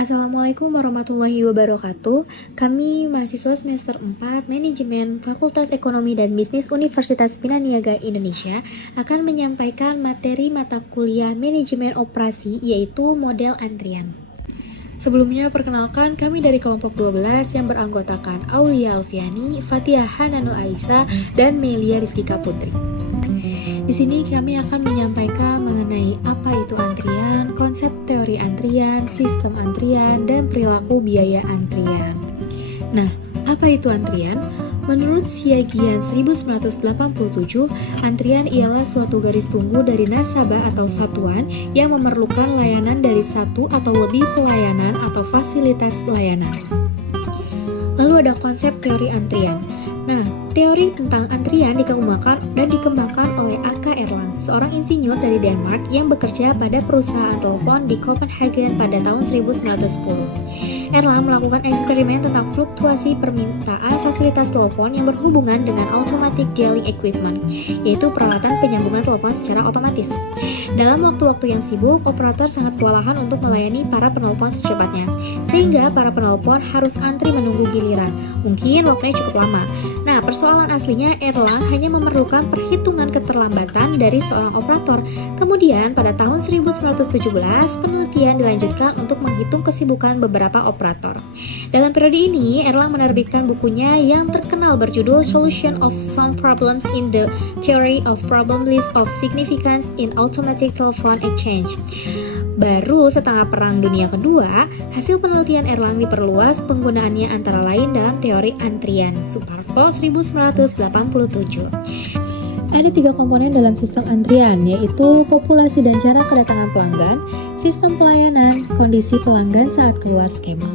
Assalamualaikum warahmatullahi wabarakatuh. Kami mahasiswa semester 4 Manajemen Fakultas Ekonomi dan Bisnis Universitas Bina Niaga Indonesia akan menyampaikan materi mata kuliah Manajemen Operasi yaitu model antrian. Sebelumnya perkenalkan kami dari kelompok 12 yang beranggotakan Aulia Alfiani, Fatia Hanano Aisyah, dan Melia Rizkika Putri. Di sini kami akan menyampaikan mengenai apa itu antrian, konsep teori antrian, sistem antrian, dan perilaku biaya antrian. Nah, apa itu antrian? Menurut Siagian 1987, antrian ialah suatu garis tunggu dari nasabah atau satuan yang memerlukan layanan dari satu atau lebih pelayanan atau fasilitas layanan. Lalu ada konsep teori antrian. Nah, teori tentang antrian dikembangkan oleh A.K. Erlang, seorang insinyur dari Denmark yang bekerja pada perusahaan telepon di Copenhagen pada tahun 1910. Erlang melakukan eksperimen tentang fluktuasi permintaan fasilitas telepon yang berhubungan dengan automatic dialing equipment, yaitu peralatan penyambungan telepon secara otomatis. Dalam waktu-waktu yang sibuk, operator sangat kewalahan untuk melayani para penelpon secepatnya, sehingga para penelpon harus antri menunggu giliran. Mungkin waktunya cukup lama. Nah, persoalan aslinya Erlang hanya memerlukan perhitungan keterlambatan dari seorang operator. Kemudian pada tahun 1917, penelitian dilanjutkan untuk menghitung kesibukan beberapa operator. Dalam periode ini, Erlang menerbitkan bukunya yang terkenal berjudul Solution of Some Problems in the Theory of Probabilities of Significance in Automatic Telephone Exchange. Baru setelah Perang Dunia Kedua, hasil penelitian Erlang diperluas penggunaannya antara lain dalam teori antrian. Suparto 1987. Ada 3 komponen dalam sistem antrian, yaitu populasi dan cara kedatangan pelanggan, sistem pelayanan, kondisi pelanggan saat keluar skema.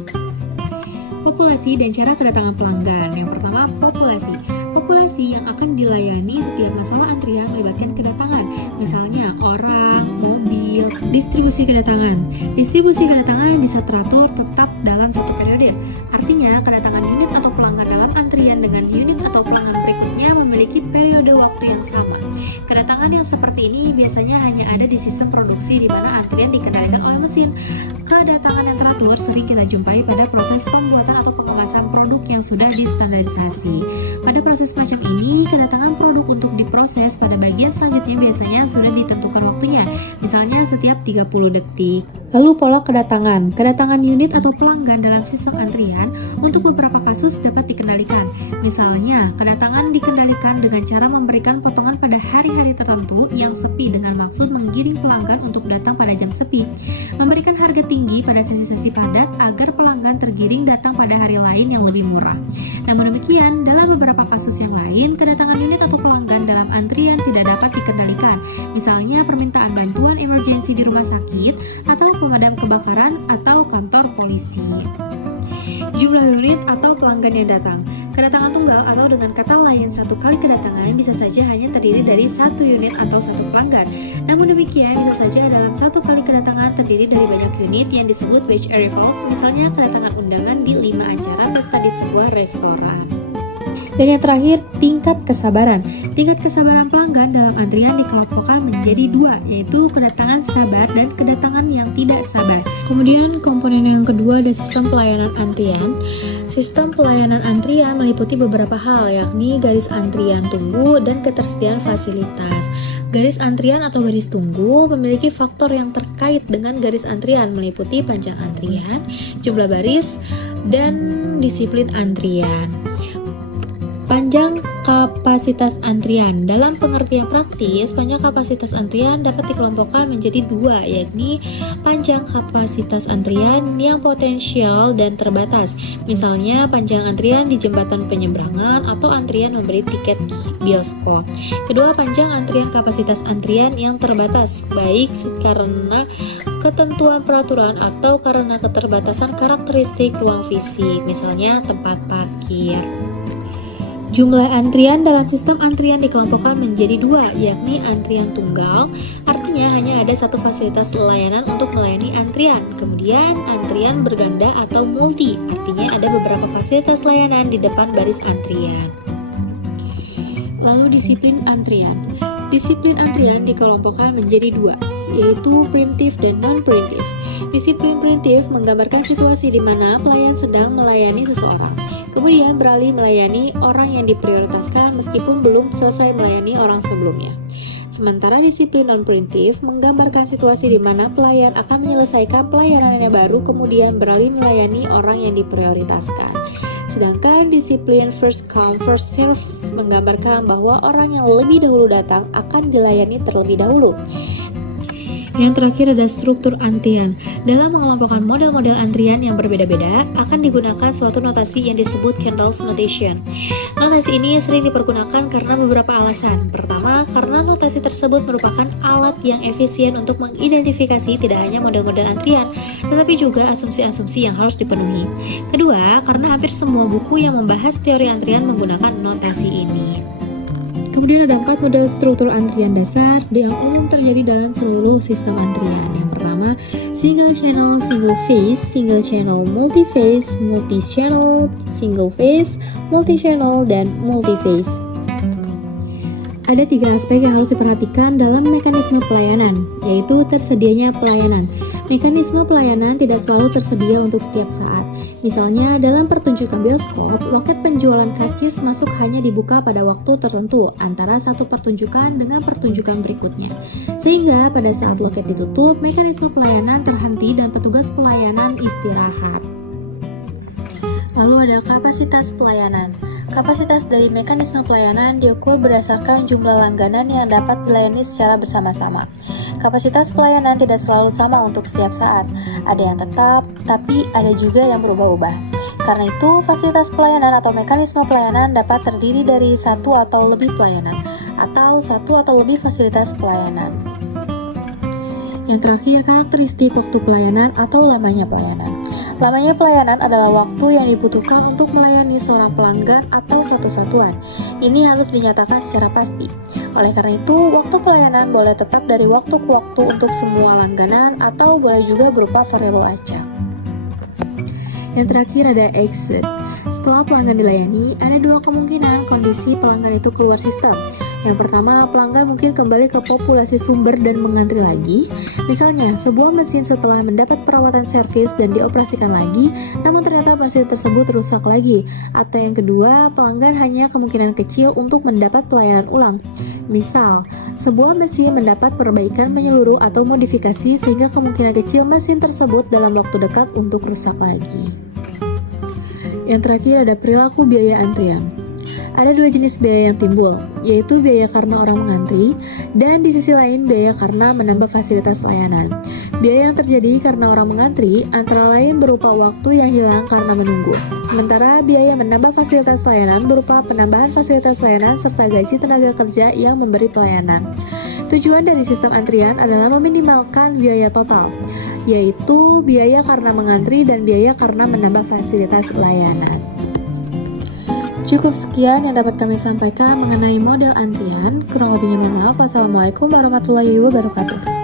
Populasi dan cara kedatangan pelanggan. Yang pertama, populasi. Populasi yang akan dilayani setiap masalah antrian melibatkan kedatangan, misalnya orang, mobil. Distribusi kedatangan. Distribusi kedatangan bisa teratur tetap dalam satu periode. Artinya, kedatangan unit atau pelanggan dalam antrian dengan unit atau pelanggan berikutnya memiliki periode waktu yang sama. Kedatangan yang seperti ini biasanya hanya ada di sistem produksi di mana antrian dikendalikan oleh mesin. Kedatangan yang teratur sering kita jumpai pada proses pembuatan atau pengemasan produk yang sudah distandarisasi. Pada proses macam ini, kedatangan produk untuk diproses pada bagian selanjutnya biasanya sudah ditentukan waktunya, misalnya setiap 30 detik. Lalu pola kedatangan. Kedatangan unit atau pelanggan dalam sistem antrian untuk beberapa kasus dapat dikendalikan. Misalnya, kedatangan dikendalikan dengan cara memberikan potongan pada hari-hari tertentu yang sepi dengan maksud menggiring pelanggan untuk datang pada jam sepi. Memberikan harga tinggi pada sesi-sesi padat agar pelanggan tergiring datang pada hari lain yang lebih murah. Namun demikian, dalam beberapa kasus yang lain, kedatangan unit atau pelanggan dalam antrian tidak dapat dikendalikan. Misalnya permintaan bantuan emergensi di rumah sakit, atau pemadam kebakaran, atau kantor polisi. Jumlah unit atau pelanggan yang datang. Kedatangan tunggal atau dengan kata lain satu kali kedatangan bisa saja hanya terdiri dari satu unit atau satu pelanggan. Namun demikian bisa saja dalam satu kali kedatangan terdiri dari banyak unit yang disebut batch arrivals, misalnya kedatangan undangan di 5 acara pesta di sebuah restoran. Dan yang terakhir, tingkat kesabaran. Tingkat kesabaran pelanggan dalam antrian dikelompokkan menjadi 2, yaitu kedatangan sabar dan kedatangan yang tidak sabar. Kemudian komponen yang kedua ada sistem pelayanan antrian. Sistem pelayanan antrian meliputi beberapa hal, yakni garis antrian tunggu dan ketersediaan fasilitas. Garis antrian atau garis tunggu memiliki faktor yang terkait dengan garis antrian, meliputi panjang antrian, jumlah baris, dan disiplin antrian. Panjang kapasitas antrian. Dalam pengertian praktis, panjang kapasitas antrian dapat dikelompokkan menjadi 2, yakni panjang kapasitas antrian yang potensial dan terbatas. Misalnya, panjang antrian di jembatan penyeberangan atau antrian membeli tiket bioskop. Kedua, panjang antrian kapasitas antrian yang terbatas, baik karena ketentuan peraturan atau karena keterbatasan karakteristik ruang fisik, misalnya tempat parkir. Jumlah antrian dalam sistem antrian dikelompokkan menjadi 2, yakni antrian tunggal, artinya hanya ada satu fasilitas layanan untuk melayani antrian. Kemudian antrian berganda atau multi, artinya ada beberapa fasilitas layanan di depan baris antrian. Lalu disiplin antrian. Disiplin antrian dikelompokkan menjadi dua, yaitu preemptive dan non-preemptive. Disiplin preemptive menggambarkan situasi di mana pelayan sedang melayani seseorang, kemudian beralih melayani orang yang diprioritaskan meskipun belum selesai melayani orang sebelumnya. Sementara disiplin non-preemptive menggambarkan situasi di mana pelayan akan menyelesaikan pelayanan yang baru kemudian beralih melayani orang yang diprioritaskan. Sedangkan disiplin first come first serve menggambarkan bahwa orang yang lebih dahulu datang akan dilayani terlebih dahulu. Yang terakhir ada struktur antrian. Dalam mengelompokkan model-model antrian yang berbeda-beda, akan digunakan suatu notasi yang disebut Kendall's notation. Notasi ini sering dipergunakan karena beberapa alasan. Pertama, karena notasi tersebut merupakan alat yang efisien untuk mengidentifikasi tidak hanya model-model antrian, tetapi juga asumsi-asumsi yang harus dipenuhi. Kedua, karena hampir semua buku yang membahas teori antrian menggunakan notasi ini. Kemudian ada 4 model struktur antrian dasar yang umum terjadi dalam seluruh sistem antrian. Yang pertama, single channel, single channel, multi channel, single phase, multi channel, dan multi phase. Ada 3 aspek yang harus diperhatikan dalam mekanisme pelayanan, yaitu tersedianya pelayanan. Mekanisme pelayanan tidak selalu tersedia untuk setiap saat. Misalnya, dalam pertunjukan bioskop, loket penjualan karcis masuk hanya dibuka pada waktu tertentu antara satu pertunjukan dengan pertunjukan berikutnya. Sehingga pada saat loket ditutup, mekanisme pelayanan terhenti dan petugas pelayanan istirahat. Lalu ada kapasitas pelayanan. Kapasitas dari mekanisme pelayanan diukur berdasarkan jumlah langganan yang dapat dilayani secara bersama-sama. Kapasitas pelayanan tidak selalu sama untuk setiap saat. Ada yang tetap, tapi ada juga yang berubah-ubah. Karena itu, fasilitas pelayanan atau mekanisme pelayanan dapat terdiri dari satu atau lebih pelayanan, atau satu atau lebih fasilitas pelayanan. Yang terakhir, karakteristik waktu pelayanan atau lamanya pelayanan. Lamanya pelayanan adalah waktu yang dibutuhkan untuk melayani seorang pelanggan atau suatu satuan. Ini harus dinyatakan secara pasti. Oleh karena itu, waktu pelayanan boleh tetap dari waktu ke waktu untuk semua langganan atau boleh juga berupa variabel acak. Yang terakhir ada exit. Setelah pelanggan dilayani, ada 2 kemungkinan kondisi pelanggan itu keluar sistem. Yang pertama, pelanggan mungkin kembali ke populasi sumber dan mengantri lagi. Misalnya, sebuah mesin setelah mendapat perawatan servis dan dioperasikan lagi, namun ternyata mesin tersebut rusak lagi. Atau yang kedua, pelanggan hanya kemungkinan kecil untuk mendapat pelayanan ulang. Misal, sebuah mesin mendapat perbaikan menyeluruh atau modifikasi sehingga kemungkinan kecil mesin tersebut dalam waktu dekat untuk rusak lagi. Yang terakhir ada perilaku biaya antrian. Ada 2 jenis biaya yang timbul, yaitu biaya karena orang mengantri, dan di sisi lain biaya karena menambah fasilitas layanan. Biaya yang terjadi karena orang mengantri antara lain berupa waktu yang hilang karena menunggu. Sementara biaya menambah fasilitas layanan berupa penambahan fasilitas layanan serta gaji tenaga kerja yang memberi pelayanan. Tujuan dari sistem antrian adalah meminimalkan biaya total, yaitu biaya karena mengantri dan biaya karena menambah fasilitas layanan. Cukup sekian yang dapat kami sampaikan mengenai model antrian. Kurang lebihnya mohon maaf. Wassalamualaikum warahmatullahi wabarakatuh.